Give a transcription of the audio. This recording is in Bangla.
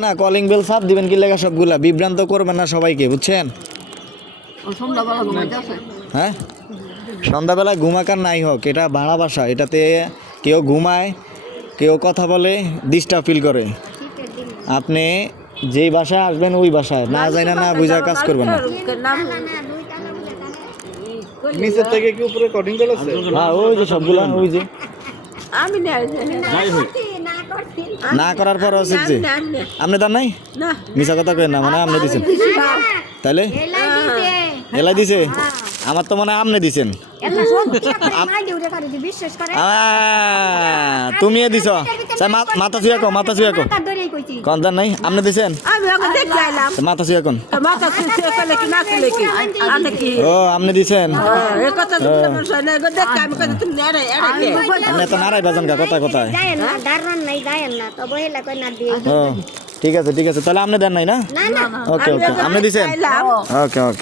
না কলিং বেল চাপ দিবেন কি লেখা সবগুলা বিভ্রান্ত করবেন না সবাইকে, বুঝছেন? হ্যাঁ, সন্ধ্যাবেলায় ঘুমাকার নাই হোক, এটা ভাড়া বাসা, এটাতে কেউ ঘুমায়, কেউ কথা বলে, ডিস্টার্ব ফিল করে। আপনি যেই বাসায় আসবেন ওই বাসায় না যাই না বুঝা কাজ করবেন না। নিচের থেকে কি উপরে কটিং বেল আছে? হ্যাঁ, ওই যে সবগুলা, ওই যে আমি না করার পর আছে যে আপনি তার নাই মিছা কথা কেন না, মানে আপনি দিছেন তাইলে এলাই দিছে, আমার তো মনে হয় আপনি দিছেন। তুমিও দিছ, মাথা ছুঁয়া কো, মাথা ছুঁয়া কো, কন্দার নাই আপনি দিছেন, মাথা ছুঁয়া কোন, ও আপনি দিছেন। আপনি তো নারাই বাজান কা কথা কথায়। ও ঠিক আছে ঠিক আছে, তাহলে আপনি দেন নাই না? ওকে ওকে, আপনি দিছেন, ওকে ওকে।